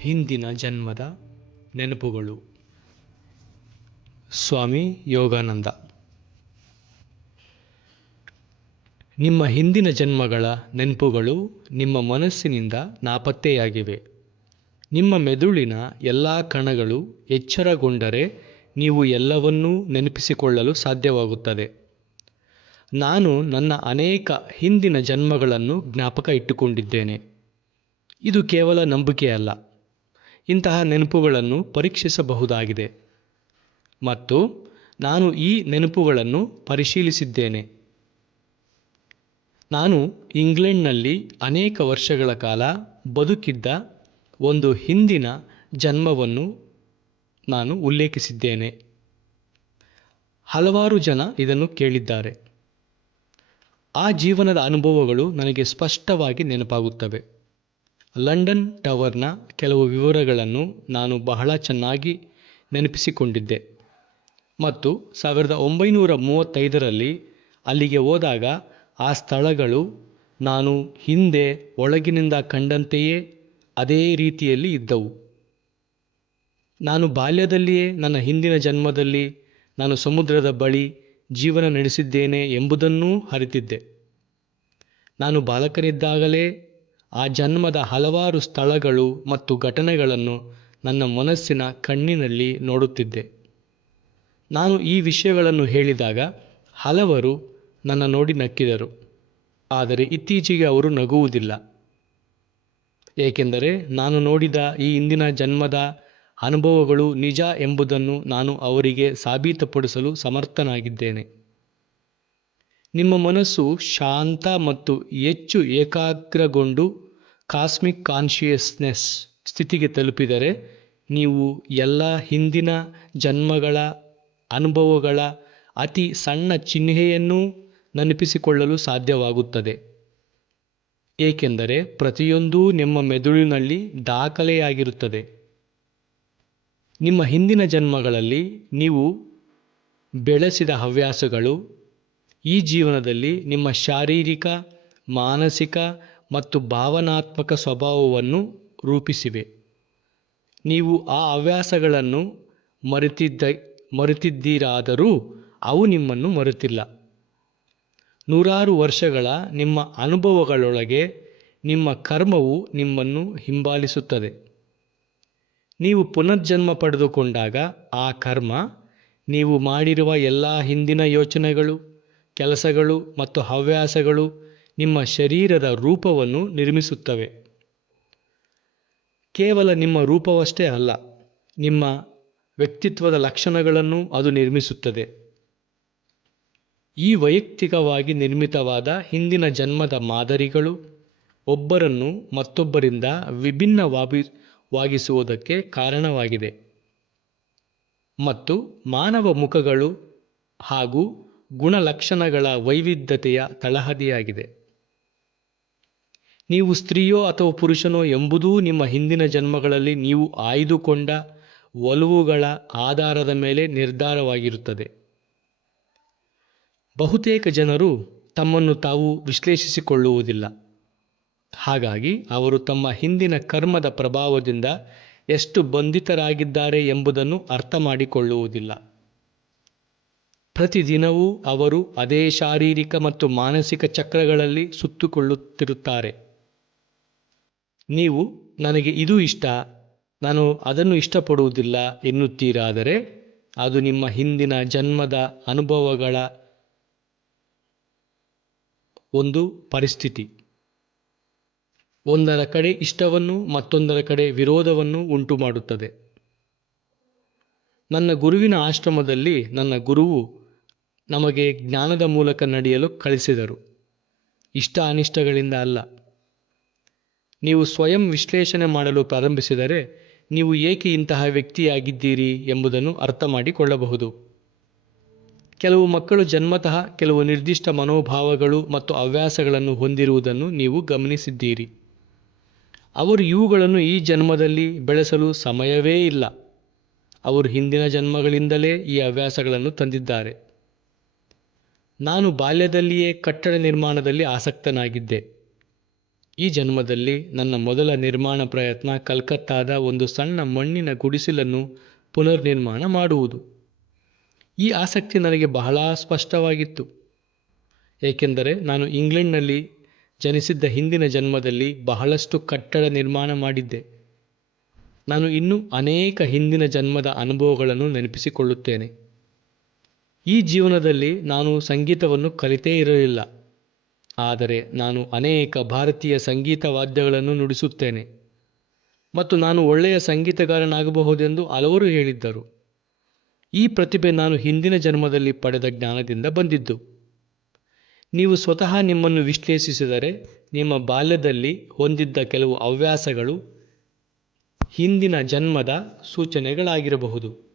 ಹಿಂದಿನ ಜನ್ಮದ ನೆನಪುಗಳು. ಸ್ವಾಮಿ ಯೋಗಾನಂದ. ನಿಮ್ಮ ಹಿಂದಿನ ಜನ್ಮಗಳ ನೆನಪುಗಳು ನಿಮ್ಮ ಮನಸ್ಸಿನಿಂದ ನಾಪತ್ತೆಯಾಗಿವೆ. ನಿಮ್ಮ ಮೆದುಳಿನ ಎಲ್ಲ ಕಣಗಳು ಎಚ್ಚರಗೊಂಡರೆ ನೀವು ಎಲ್ಲವನ್ನೂ ನೆನಪಿಸಿಕೊಳ್ಳಲು ಸಾಧ್ಯವಾಗುತ್ತದೆ. ನಾನು ನನ್ನ ಅನೇಕ ಹಿಂದಿನ ಜನ್ಮಗಳನ್ನು ಜ್ಞಾಪಕ ಇಟ್ಟುಕೊಂಡಿದ್ದೇನೆ. ಇದು ಕೇವಲ ನಂಬಿಕೆಯಲ್ಲ. ಇಂತಹ ನೆನಪುಗಳನ್ನು ಪರೀಕ್ಷಿಸಬಹುದಾಗಿದೆ. ಮತ್ತು ನಾನು ಈ ನೆನಪುಗಳನ್ನು ಪರಿಶೀಲಿಸಿದ್ದೇನೆ. ನಾನು ಇಂಗ್ಲೆಂಡ್ನಲ್ಲಿ ಅನೇಕ ವರ್ಷಗಳ ಕಾಲ ಬದುಕಿದ್ದ ಒಂದು ಹಿಂದಿನ ಜನ್ಮವನ್ನು ನಾನು ಉಲ್ಲೇಖಿಸಿದ್ದೇನೆ. ಹಲವಾರು ಜನ ಇದನ್ನು ಕೇಳಿದ್ದಾರೆ. ಆ ಜೀವನದ ಅನುಭವಗಳು ನನಗೆ ಸ್ಪಷ್ಟವಾಗಿ ನೆನಪಾಗುತ್ತವೆ. ಲಂಡನ್ ಟವರ್ನ ಕೆಲವು ವಿವರಗಳನ್ನು ನಾನು ಬಹಳ ಚೆನ್ನಾಗಿ ನೆನಪಿಸಿಕೊಂಡಿದ್ದೆ. ಮತ್ತು ಸಾವಿರದ ಒಂಬೈನೂರ ಮೂವತ್ತೈದರಲ್ಲಿ ಅಲ್ಲಿಗೆ ಹೋದಾಗ ಆ ಸ್ಥಳಗಳು ನಾನು ಹಿಂದೆ ಒಳಗಿನಿಂದ ಕಂಡಂತೆಯೇ ಅದೇ ರೀತಿಯಲ್ಲಿ ಇದ್ದವು. ನಾನು ಬಾಲ್ಯದಲ್ಲಿಯೇ ನನ್ನ ಹಿಂದಿನ ಜನ್ಮದಲ್ಲಿ ನಾನು ಸಮುದ್ರದ ಬಳಿ ಜೀವನ ನಡೆಸಿದ್ದೇನೆ ಎಂಬುದನ್ನೂ ಅರಿತಿದ್ದೆ. ನಾನು ಬಾಲಕನಿದ್ದಾಗಲೇ ಆ ಜನ್ಮದ ಹಲವಾರು ಸ್ಥಳಗಳು ಮತ್ತು ಘಟನೆಗಳನ್ನು ನನ್ನ ಮನಸ್ಸಿನ ಕಣ್ಣಿನಲ್ಲಿ ನೋಡುತ್ತಿದ್ದೆ. ನಾನು ಈ ವಿಷಯಗಳನ್ನು ಹೇಳಿದಾಗ ಹಲವರು ನನ್ನ ನೋಡಿ ನಕ್ಕಿದರು. ಆದರೆ ಇತ್ತೀಚೆಗೆ ಅವರು ನಗುವುದಿಲ್ಲ. ಏಕೆಂದರೆ ನಾನು ನೋಡಿದ ಈ ಹಿಂದಿನ ಜನ್ಮದ ಅನುಭವಗಳು ನಿಜ ಎಂಬುದನ್ನು ನಾನು ಅವರಿಗೆ ಸಾಬೀತುಪಡಿಸಲು ಸಮರ್ಥನಾಗಿದ್ದೇನೆ. ನಿಮ್ಮ ಮನಸ್ಸು ಶಾಂತ ಮತ್ತು ಹೆಚ್ಚು ಏಕಾಗ್ರಗೊಂಡು ಕಾಸ್ಮಿಕ್ ಕಾನ್ಷಿಯಸ್ನೆಸ್ ಸ್ಥಿತಿಗೆ ತಲುಪಿದರೆ ನೀವು ಎಲ್ಲ ಹಿಂದಿನ ಜನ್ಮಗಳ ಅನುಭವಗಳ ಅತಿ ಸಣ್ಣ ಚಿಹ್ನೆಯನ್ನೂ ನೆನಪಿಸಿಕೊಳ್ಳಲು ಸಾಧ್ಯವಾಗುತ್ತದೆ. ಏಕೆಂದರೆ ಪ್ರತಿಯೊಂದೂ ನಿಮ್ಮ ಮೆದುಳಿನಲ್ಲಿ ದಾಖಲೆಯಾಗಿರುತ್ತದೆ. ನಿಮ್ಮ ಹಿಂದಿನ ಜನ್ಮಗಳಲ್ಲಿ ನೀವು ಬೆಳೆಸಿದ ಹವ್ಯಾಸಗಳು ಈ ಜೀವನದಲ್ಲಿ ನಿಮ್ಮ ಶಾರೀರಿಕ, ಮಾನಸಿಕ ಮತ್ತು ಭಾವನಾತ್ಮಕ ಸ್ವಭಾವವನ್ನು ರೂಪಿಸಿವೆ. ನೀವು ಆ ಹವ್ಯಾಸಗಳನ್ನು ಮರೆತಿದ್ದ, ಮರೆತಿದ್ದೀರಾದರೂ ಅವು ನಿಮ್ಮನ್ನು ಮರೆತಿಲ್ಲ. ನೂರಾರು ವರ್ಷಗಳ ನಿಮ್ಮ ಅನುಭವಗಳೊಳಗೆ ನಿಮ್ಮ ಕರ್ಮವು ನಿಮ್ಮನ್ನು ಹಿಂಬಾಲಿಸುತ್ತದೆ. ನೀವು ಪುನರ್ಜನ್ಮ ಪಡೆದುಕೊಂಡಾಗ ಆ ಕರ್ಮ ನೀವು ಮಾಡಿರುವ ಎಲ್ಲ ಹಿಂದಿನ ಯೋಚನೆಗಳು ಕೆಲಸಗಳು ಮತ್ತು ಹವ್ಯಾಸಗಳು ನಿಮ್ಮ ಶರೀರದ ರೂಪವನ್ನು ನಿರ್ಮಿಸುತ್ತವೆ. ಕೇವಲ ನಿಮ್ಮ ರೂಪವಷ್ಟೇ ಅಲ್ಲ, ನಿಮ್ಮ ವ್ಯಕ್ತಿತ್ವದ ಲಕ್ಷಣಗಳನ್ನು ಅದು ನಿರ್ಮಿಸುತ್ತದೆ. ಈ ವೈಯಕ್ತಿಕವಾಗಿ ನಿರ್ಮಿತವಾದ ಹಿಂದಿನ ಜನ್ಮದ ಮಾದರಿಗಳು ಒಬ್ಬರನ್ನು ಮತ್ತೊಬ್ಬರಿಂದ ವಿಭಿನ್ನವಾಗಿ ವಾಗಿಸುವುದಕ್ಕೆ ಕಾರಣವಾಗಿದೆ. ಮತ್ತು ಮಾನವ ಮುಖಗಳು ಹಾಗೂ ಗುಣಲಕ್ಷಣಗಳ ವೈವಿಧ್ಯತೆಯ ತಳಹದಿಯಾಗಿದೆ. ನೀವು ಸ್ತ್ರೀಯೋ ಅಥವಾ ಪುರುಷನೋ ಎಂಬುದೂ ನಿಮ್ಮ ಹಿಂದಿನ ಜನ್ಮಗಳಲ್ಲಿ ನೀವು ಆಯ್ದುಕೊಂಡ ಒಲವುಗಳ ಆಧಾರದ ಮೇಲೆ ನಿರ್ಧಾರವಾಗಿರುತ್ತದೆ. ಬಹುತೇಕ ಜನರು ತಮ್ಮನ್ನು ತಾವು ವಿಶ್ಲೇಷಿಸಿಕೊಳ್ಳುವುದಿಲ್ಲ. ಹಾಗಾಗಿ ಅವರು ತಮ್ಮ ಹಿಂದಿನ ಕರ್ಮದ ಪ್ರಭಾವದಿಂದ ಎಷ್ಟು ಬಂಧಿತರಾಗಿದ್ದಾರೆ ಎಂಬುದನ್ನು ಅರ್ಥ ಮಾಡಿಕೊಳ್ಳುವುದಿಲ್ಲ. ಪ್ರತಿದಿನವೂ ಅವರು ಅದೇ ಶಾರೀರಿಕ ಮತ್ತು ಮಾನಸಿಕ ಚಕ್ರಗಳಲ್ಲಿ ಸುತ್ತುಕೊಳ್ಳುತ್ತಿರುತ್ತಾರೆ. ನೀವು ನನಗೆ ಇದು ಇಷ್ಟ, ನಾನು ಅದನ್ನು ಇಷ್ಟಪಡುವುದಿಲ್ಲ ಎನ್ನುತ್ತೀರಾದರೆ ಅದು ನಿಮ್ಮ ಹಿಂದಿನ ಜನ್ಮದ ಅನುಭವಗಳ ಒಂದು ಪರಿಸ್ಥಿತಿ. ಒಂದರ ಕಡೆ ಇಷ್ಟವನ್ನು, ಮತ್ತೊಂದರ ಕಡೆ ವಿರೋಧವನ್ನು ಉಂಟು ಮಾಡುತ್ತದೆ ನನ್ನ ಗುರುವಿನ ಆಶ್ರಮದಲ್ಲಿ ನನ್ನ ಗುರುವು ನಮಗೆ ಜ್ಞಾನದ ಮೂಲಕ ನಡೆಯಲು ಕಳಿಸಿದರು. ಇಷ್ಟ ಅನಿಷ್ಟಗಳಿಂದ ಅಲ್ಲ. ನೀವು ಸ್ವಯಂ ವಿಶ್ಲೇಷಣೆ ಮಾಡಲು ಪ್ರಾರಂಭಿಸಿದರೆ ನೀವು ಏಕೆ ಇಂತಹ ವ್ಯಕ್ತಿಯಾಗಿದ್ದೀರಿ ಎಂಬುದನ್ನು ಅರ್ಥ ಮಾಡಿಕೊಳ್ಳಬಹುದು ಕೆಲವು ಮಕ್ಕಳು ಜನ್ಮತಃ ಕೆಲವು ನಿರ್ದಿಷ್ಟ ಮನೋಭಾವಗಳು ಮತ್ತು ಹವ್ಯಾಸಗಳನ್ನು ಹೊಂದಿರುವುದನ್ನು ನೀವು ಗಮನಿಸಿದ್ದೀರಿ. ಅವರು ಇವುಗಳನ್ನು ಈ ಜನ್ಮದಲ್ಲಿ ಬೆಳೆಸಲು ಸಮಯವೇ ಇಲ್ಲ. ಅವರು ಹಿಂದಿನ ಜನ್ಮಗಳಿಂದಲೇ ಈ ಹವ್ಯಾಸಗಳನ್ನು ತಂದಿದ್ದಾರೆ. ನಾನು ಬಾಲ್ಯದಲ್ಲಿಯೇ ಕಟ್ಟಡ ನಿರ್ಮಾಣದಲ್ಲಿ ಆಸಕ್ತನಾಗಿದ್ದೆ. ಈ ಜನ್ಮದಲ್ಲಿ ನನ್ನ ಮೊದಲ ನಿರ್ಮಾಣ ಪ್ರಯತ್ನ ಕಲ್ಕತ್ತಾದ ಒಂದು ಸಣ್ಣ ಮಣ್ಣಿನ ಗುಡಿಸಲನ್ನು ಪುನರ್ನಿರ್ಮಾಣ ಮಾಡುವುದು. ಈ ಆಸಕ್ತಿ ನನಗೆ ಬಹಳ ಸ್ಪಷ್ಟವಾಗಿತ್ತು. ಏಕೆಂದರೆ ನಾನು ಇಂಗ್ಲೆಂಡ್ನಲ್ಲಿ ಜನಿಸಿದ್ದ ಹಿಂದಿನ ಜನ್ಮದಲ್ಲಿ ಬಹಳಷ್ಟು ಕಟ್ಟಡ ನಿರ್ಮಾಣ ಮಾಡಿದ್ದೆ. ನಾನು ಇನ್ನೂ ಅನೇಕ ಹಿಂದಿನ ಜನ್ಮದ ಅನುಭವಗಳನ್ನು ನೆನಪಿಸಿಕೊಳ್ಳುತ್ತೇನೆ. ಈ ಜೀವನದಲ್ಲಿ ನಾನು ಸಂಗೀತವನ್ನು ಕಲಿತೇ ಇರಲಿಲ್ಲ. ಆದರೆ ನಾನು ಅನೇಕ ಭಾರತೀಯ ಸಂಗೀತ ವಾದ್ಯಗಳನ್ನು ನುಡಿಸುತ್ತೇನೆ. ಮತ್ತು ನಾನು ಒಳ್ಳೆಯ ಸಂಗೀತಗಾರನಾಗಬಹುದೆಂದು ಹಲವರು ಹೇಳಿದ್ದರು. ಈ ಪ್ರತಿಭೆ ನಾನು ಹಿಂದಿನ ಜನ್ಮದಲ್ಲಿ ಪಡೆದ ಜ್ಞಾನದಿಂದ ಬಂದಿದ್ದು. ನೀವು ಸ್ವತಃ ನಿಮ್ಮನ್ನು ವಿಶ್ಲೇಷಿಸಿದರೆ ನಿಮ್ಮ ಬಾಲ್ಯದಲ್ಲಿ ಹೊಂದಿದ್ದ ಕೆಲವು ಹವ್ಯಾಸಗಳು ಹಿಂದಿನ ಜನ್ಮದ ಸೂಚನೆಗಳಾಗಿರಬಹುದು.